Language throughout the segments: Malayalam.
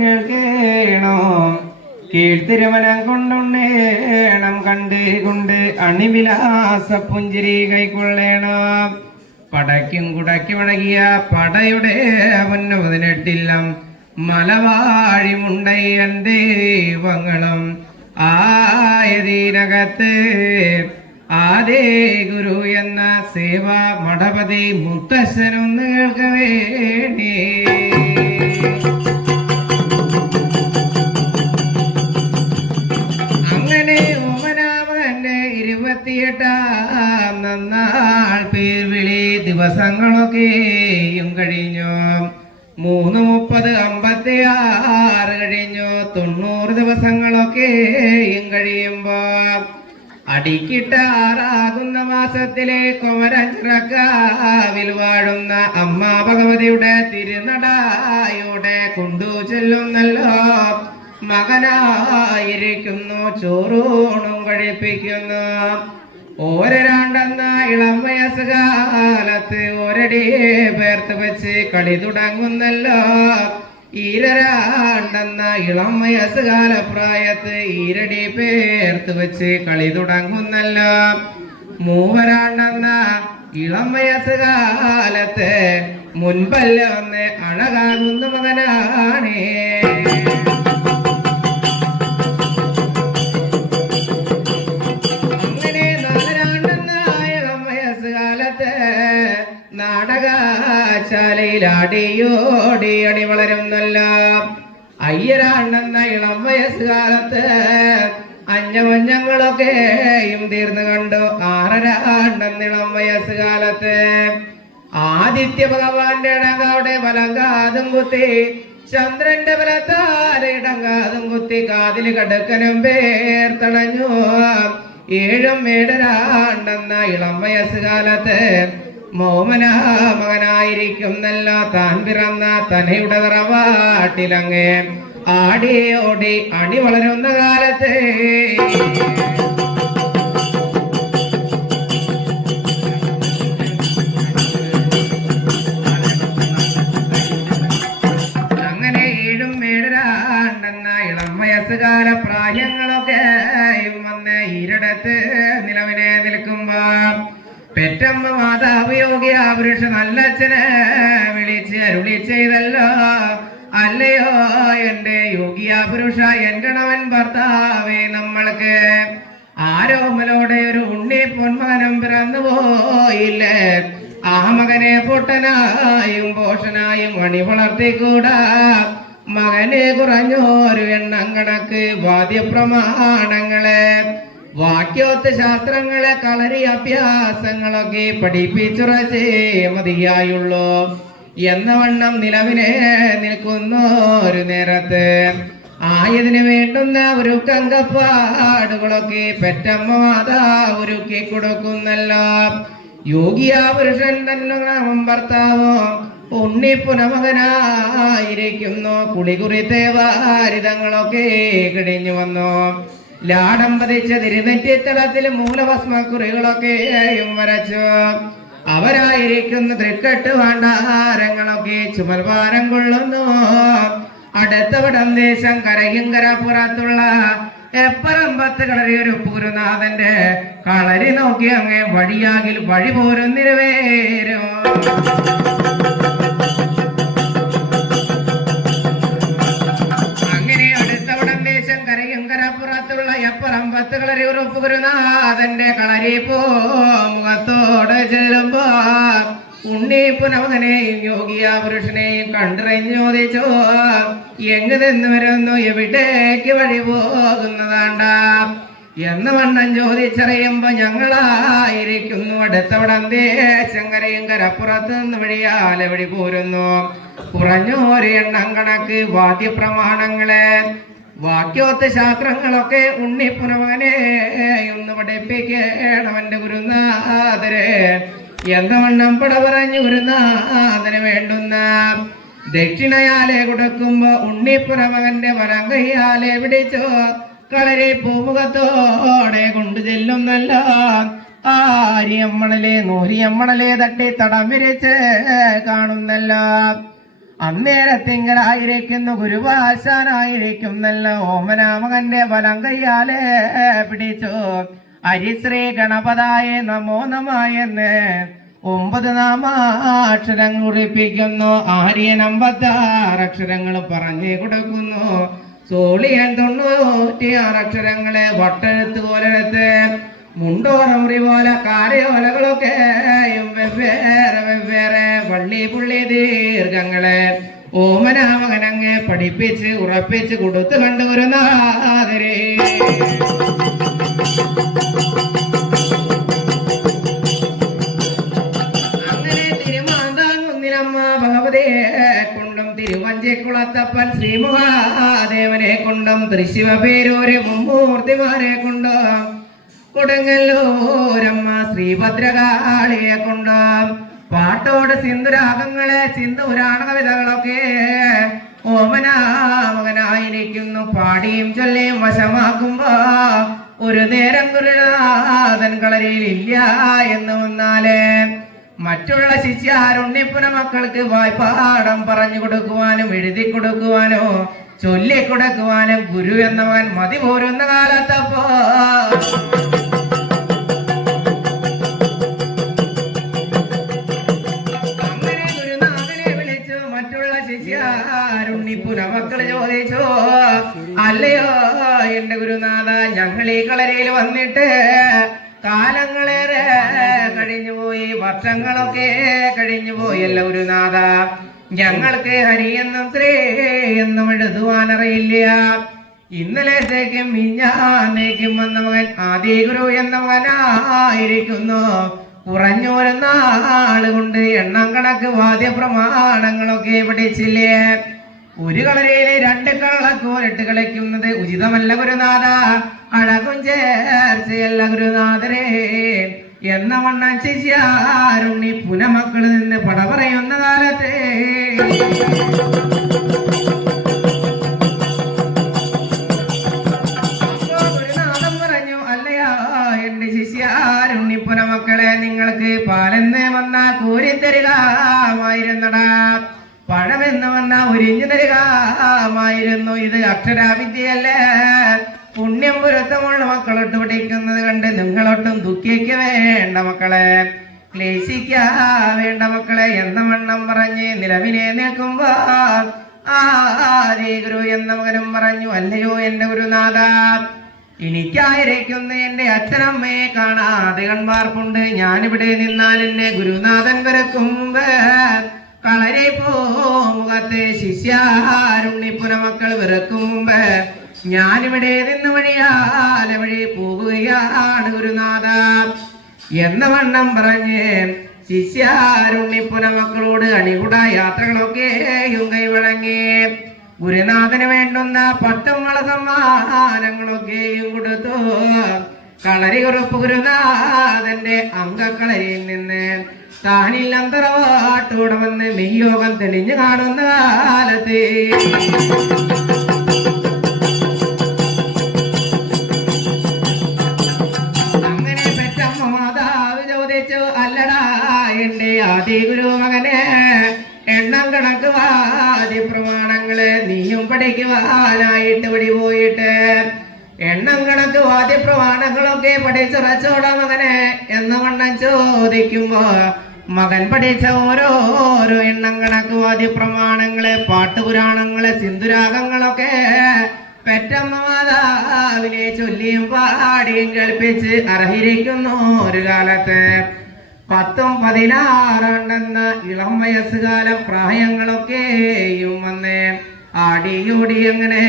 കേൾക്കേണോ കീഴ്ത്തിരുമനം കൊണ്ടുണ്ണേണം. കണ്ട് കൊണ്ട് അണിവിലാസ പുഞ്ചിരി കൈക്കൊള്ളേണം. പടയ്ക്കും കുടക്കി വഴകിയ പടയുടെ പൊന്നുപതിനെട്ടില്ലം മലവാഴി മുണ്ടയ്യൻ ദൈവങ്ങളും ആയതീനകത്ത് ആദേ ഗുരു എന്ന സേവ മഠപതി മുത്തശ്ശനും കേൾക്കവേ കഴിയുമ്പോ അടിക്കിട്ട ആറാകുന്ന മാസത്തിലെ കൊമരഞ്ചിറക്കാവിൽ വാഴുന്ന അമ്മ ഭഗവതിയുടെ തിരുനടായോടെ കൊണ്ടു ചെല്ലുന്നല്ലോ. മകനായിരിക്കുന്നു ചോറൂണും കഴിപ്പിക്കുന്നു. ഓരരാണ്ടെന്ന ഇളം വയസ്സുകാലത്ത് ഒരടിയെ പേർത്ത് വെച്ച് കളി തുടങ്ങുന്നല്ലോ. ഈരരാണ്ടെന്ന ഇളം വയസ്സുകാല പ്രായത്ത് ഈരടി പേർത്ത് വെച്ച് കളി തുടങ്ങുന്നല്ല. മൂവരാണ്ടെന്ന ഇളം വയസ്സുകാലത്ത് മുൻപല്ല ഒന്ന് അഴകാകുന്ന മകനാണേ. അടിയോടി അടി വളരുന്നല്ല അയ്യരാണെന്ന ഇളം വയസ്സുകാലത്ത് അഞ്ഞമഞ്ഞങ്ങളൊക്കെയും തീർന്നു കണ്ടു ആറരാണ്ടെന്ന ഇളം വയസ്സുകാലത്ത്. ആദിത്യ ഭഗവാന്റെ ഇടങ്ങാവിടെ വലങ്കാതും കുത്തി ചന്ദ്രന്റെ ബലത്താൽ ഇടങ്ങാതും കുത്തി കാതിൽ കടുക്കനും പേർത്തണഞ്ഞു ഏഴും ഏഴരാണ്ടെന്ന ഇളം വയസ്സുകാലത്ത് മോമന മകനായിരിക്കുന്നല്ല താൻ പിറന്ന തനയുടെ തറവാട്ടിലങ്ങ്. ആടി ഓടി അണി വളരുന്ന കാലത്ത്. അങ്ങനെ ഏഴും ഏഴരാണ്ടെന്ന ഇളം വയസ്സുകാല പ്രായങ്ങളൊക്കെ വന്ന് ഈരിടത്ത് നിലവിനെ നിൽക്കുമ്പോ പെറ്റമ്മ മാതാവ് യോഗിയ പുരുഷ നല്ലച്ഛനെ വിളിച്ച് അരുളി ചെയ്തല്ലോ. അല്ലയോ എന്റെ യോഗിയ പുരുഷ എങ്കണവൻ ഭർത്താവേ നമ്മൾക്ക് ആരോമലോടെ ഒരു ഉണ്ണി പൊന്മകനം പിറന്നു പോയില്ലേ. ആ മകനെ പൊട്ടനായും പോഷനായും മണി വളർത്തിക്കൂടാ. മകനെ കുറഞ്ഞോരു എണ്ണം കണക്ക് വാദ്യപ്രമാണങ്ങളെ. വാക്യോത്ത് ശാസ്ത്രങ്ങളെ കളരി അഭ്യാസങ്ങളൊക്കെ പഠിപ്പിച്ചുറച്ചേ മതിയായുള്ളൂ. എന്ന വണ്ണം നിലവിനെ നിൽക്കുന്നു ഒരു നേരത്ത്. ആയതിനു വേണ്ടുന്ന ഒരു കങ്കപ്പാടുകളൊക്കെ പെറ്റമ്മ മാതാ ഒരുക്കി കൊടുക്കുന്നല്ലോ. യോഗിയാ പുരുഷൻ തന്നെ ഭർത്താവോ ഉണ്ണിപ്പുനമകനായിരിക്കുന്നു. കുളികുറി ദേവാരിതങ്ങളൊക്കെ കിടിഞ്ഞു വന്നു. ലാടം പതിച്ച തിരുനെറ്റിത്തളത്തിൽ മൂലഭസ്മക്കുറികളൊക്കെയും വരച്ചു. അവരായിരിക്കുന്ന തൃക്കെട്ട് ഭാണ്ഡാരങ്ങളൊക്കെ ചുമൽഭാരം കൊള്ളുന്നു. അടുത്തവിടം ദേശം കരയും കരപ്പുറത്തുള്ള എപ്പറമ്പത്ത് കളരിയൊരു ഗുരുനാഥന്റെ കളരി നോക്കി അങ്ങേ വഴിയാകിൽ വഴി പോരുന്നിരുവേരോ അങ്ങനെ ഗുരുനാഥന്റെ കളരി പോ മുഖത്തോട് ചെല്ലുമ്പോ പുനവനെയും യോഗിയ പുരുഷനെയും കണ്ടിറഞ്ഞോദിച്ചോ എങ്ങ് നിന്ന് വരുന്നു എവിടേക്ക് വഴി പോകുന്നതാണ്ട? എന്ന് വണ്ണം ചോദിച്ചറിയുമ്പോ ഞങ്ങളായിരിക്കുന്നു അടുത്തവിടം ദേശങ്കരയും കരയും കരപ്പുറത്ത് നിന്ന് വഴിയാൽ എവിടെ പോരുന്നു? കുറഞ്ഞൊരു എണ്ണം കണക്ക് വാദ്യപ്രമാണങ്ങളെ. വാക്യോത്ത് ശാസ്ത്രങ്ങളൊക്കെ ഉണ്ണിപ്പുറമകനെ ഒന്ന് പഠിപ്പിക്കണവന്റെ ഗുരുനാഥരെ. എന്തവണ്ണം പട പറഞ്ഞു ഗുരുനാഥന് വേണ്ടുന്ന ദക്ഷിണയാലെ കൊടുക്കുമ്പോ ഉണ്ണിപ്പുറമകന്റെ വരം കൈയാലെ പിടിച്ചോ. കളരി പൂമുഖത്തോടെ കൊണ്ടു ചെല്ലുന്നല്ല. ആര്യമ്മണലെ നൂരിയമ്മണലെ തട്ടി തടം വിരിച്ച് കാണുന്നല്ല. അന്നേരത്തിങ്കലായിരിക്കുന്നു ഗുരുവാശാനായിരിക്കും നല്ല ഓമനാമകന്റെ വലം കയ്യാലെ പിടിച്ചു. ഹരിശ്രീ ഗണപതായ നമോ നമായെന്ന് ഒമ്പത് നാമാക്ഷരങ്ങൾ കുറിപ്പിക്കുന്നു. ആര്യൻ അമ്പത്താറ് അക്ഷരങ്ങൾ പറഞ്ഞു കൊടുക്കുന്നു. സോളിയൻ തൊണ്ണൂറ്റി ആറ് അക്ഷരങ്ങളെ വട്ടെഴുത്ത് പോലെടുത്ത് മുണ്ടോറമുറി പോലെ കാരയോലകളൊക്കെയും വെവ്വേറെ വെവ്വേറെ വള്ളി പുള്ളി ദീർഘങ്ങളെ ഓമനാമകനങ്ങ് പഠിപ്പിച്ച് ഉറപ്പിച്ച് കൊടുത്തു കണ്ടു ഒരു നാദരേ. ശ്രീമഹാദേവനെ കൊണ്ടും തൃശിവ പേരൂര് മുമ്മൂർത്തിമാരെ കൊണ്ടും കൊടുങ്ങല്ലൂരമ്മ ശ്രീഭദ്രകാളിയെ കൊണ്ടും പാട്ടോട് സിന്ധുരാഗങ്ങളെ സിന്ധുരാണ കവിതകളൊക്കെ ഓമനാമകനായിരിക്കുന്നു പാടിയും ചൊല്ലിയും വശമാക്കുമ്പോ ഒരു നേരം ഗുരുനാഥൻ കളരിയിൽ ഇല്ല എന്ന് വന്നാലേ മറ്റുള്ള ശിഷ്യാരുണ്ണിപ്പുന മക്കൾക്ക് വായ്പാഠം പറഞ്ഞു കൊടുക്കുവാനും എഴുതി കൊടുക്കുവാനോ ചൊല്ലിക്കൊടുക്കുവാനും ഗുരു എന്നവൻ മതി പോരുന്ന കാലത്തപ്പോ കളരിയിൽ വന്നിട്ട് കാലങ്ങളേറെ കഴിഞ്ഞുപോയി വർഷങ്ങളൊക്കെ കഴിഞ്ഞുപോയല്ല ഗുരുനാഥ. ഞങ്ങൾക്ക് ഹരി എന്നും ശ്രീ എന്നും എഴുതുവാൻ അറിയില്ല ഇന്നലത്തേക്കും മിഞ്ഞാന്നേക്കും വന്ന മകൻ ആദി ഗുരു എന്ന മകനായിരിക്കുന്നു. കുറഞ്ഞൊരു നാൾ കൊണ്ട് എണ്ണം കണക്ക് വാദ്യ പ്രമാണങ്ങളൊക്കെ പഠിച്ചില്ലേ? ഒരു കളരയിലെ രണ്ട് കളക്കോലിട്ട് കളിക്കുന്നത് ഉചിതമല്ല ഗുരുനാഥ. അഴകും ചേർച്ചയല്ല ഗുരുനാഥരെ. എന്ന വണ്ണം ശിഷ്യാരുണ്ണി പുനമക്കളിൽ നിന്ന് പട പറയുന്ന കാലത്തെ. മക്കളെ നിങ്ങൾക്ക് പാലെന്ന് വന്ന കോരിത്തരികമായിരുന്നടാ പഴമെന്ന് വന്ന ഉരിഞ്ഞു തരികമായിരുന്നു ഇത് അക്ഷരാവിദ്യയല്ലേ? പുണ്യം പുരത്തമുള്ള മക്കളൊട്ട് പഠിക്കുന്നത് കണ്ട് നിങ്ങളൊട്ടും ദുഃഖിക്ക വേണ്ട മക്കളെ. ക്ലേശിക്ക വേണ്ട മക്കളെ എന്ന വണ്ണം പറഞ്ഞ് നിലവിനെ നിൽക്കുമ്പോ ആദി ഗുരു എന്ന മകനും പറഞ്ഞു അല്ലയോ എന്റെ ഗുരുനാഥ എനിക്കായിരിക്കുന്ന എന്റെ അച്ഛനമ്മയെ കാണാതെ കൺപാർപ്പുണ്ട് ഞാനിവിടെ നിന്നാൽ എന്നെ ഗുരുനാഥൻ വരക്കും. കളരെ മുഖത്തെ ശിഷ്യാരുണ്ണിപ്പുന മക്കൾ വിറക്കും മുമ്പ് ഞാനിവിടെ നിന്ന് വഴിയാലെ വഴി പോകുകയാണ് ഗുരുനാഥ. എന്ന വണ്ണം പറഞ്ഞ് ശിഷ്യാരുണ്ണിപ്പുര മക്കളോട് അണികുട യാത്രകളൊക്കെയും കൈവഴങ്ങി. ഗുരുനാഥന് വേണ്ടുന്ന പട്ടുമള സമ്മാനങ്ങളൊക്കെയും കൊടുത്തു. കളരി കുറുപ്പ് ഗുരുനാഥന്റെ അംഗക്കളരിയിൽ നിന്ന് താനില്ലം തറവാട്ടോടെ വന്ന് മെയ്യോഗം തെളിഞ്ഞു കാണുന്ന കാലത്ത്. അങ്ങനെ പെറ്റമ്മ മാതാവ് ചോദിച്ചു അല്ലടാ എന്റെ ആദി ഗുരു മകനെ എണ്ണം കണക്ക് വാദി പ്രമാണങ്ങൾ നീയും പഠിക്കുവാനായിട്ട് വഴി പോയിട്ട് എണ്ണം കണക്ക് വാദ്യ പ്രമാണങ്ങളൊക്കെ പഠിച്ചുറച്ചോട മകനെ എന്ന് വണ്ണം ചോദിക്കുമ്പോ മകൻ പഠിച്ച ഓരോരോ എണ്ണം കണക്ക് വാദ്യ പ്രമാണങ്ങൾ പാട്ടുപുരാണങ്ങൾ സിന്ധുരാഗങ്ങളൊക്കെ പെറ്റമ്മ മാതാവിനെ ചൊല്ലിയും പാടിയും കേൾപ്പിച്ച് അർഹിരിക്കുന്നു ഒരു കാലത്ത്. പത്തും പതിനാറുണ്ടെന്ന ഇളം വയസ്സുകാലം പ്രായങ്ങളൊക്കെയും വന്ന് ആടിയോടി അങ്ങനെ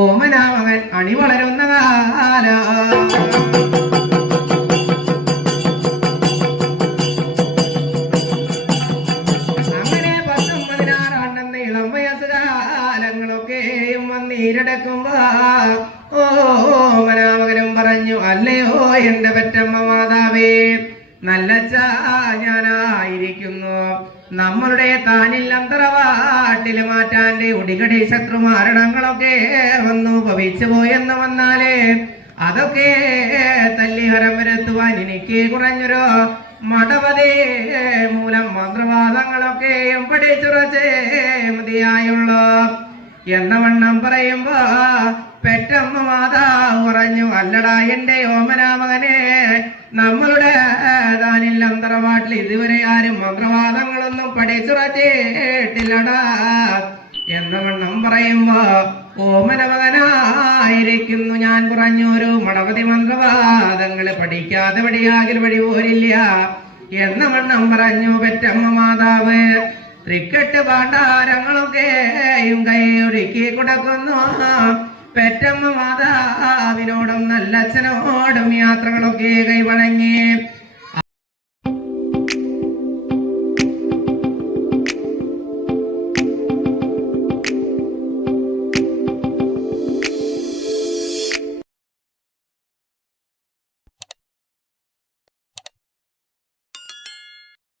ഓമനാമകൻ അണി വളരുന്ന കാലം. ഈരടക്കുമ്പോ ഓ മനാമകനും പറഞ്ഞു അല്ലയോ എന്റെ പെറ്റമ്മ മാതാവേ നല്ല ഞാനായിരിക്കുന്നു നമ്മളുടെ താനിൽ തറവാട്ടിൽ മാറ്റാന്റെ ഉടികടി ശത്രുമാരണങ്ങളൊക്കെ വന്നു ഭവിച്ചു പോയെന്ന് വന്നാലേ അതൊക്കെ തല്ലി ഹരം വരുത്തുവാൻ എനിക്ക് കുറഞ്ഞൊരു മടവതേ മൂലം മന്ത്രവാദങ്ങളൊക്കെയും പഠിച്ചുറച്ചേ മതിയായുള്ളൂ. എന്ന വണ്ണം പറയുമ്പോ പെറ്റമ്മ മാതാ ഉറഞ്ഞു അല്ലടാ എന്റെ ഓമനാമകനെ. നമ്മളുടെ താനിൽ അന്തറവാട്ടിൽ ഇതുവരെ ആരും മന്ത്രവാദങ്ങളൊന്നും പഠിച്ചുറച്ചിട്ടില്ലടാ. എന്ന വണ്ണം പറയുമ്പോ ഓമനമകനായിരിക്കുന്നു ഞാൻ കുറഞ്ഞൊരു മടവതി മന്ത്രവാദങ്ങൾ പഠിക്കാതെ വഴിയാകിൽ വഴി പോരില്ല. എന്ന വണ്ണം പറഞ്ഞു പെറ്റമ്മ മാതാവ് ക്രിക്കറ്റ് ഭാണ്ഡാരങ്ങളൊക്കെയും കൈയൊടുക്കി കൊടുക്കുന്നു. പെറ്റമ്മ മാതാവിനോടും നല്ലച്ഛനോടും യാത്രകളൊക്കെ കൈവണങ്ങി.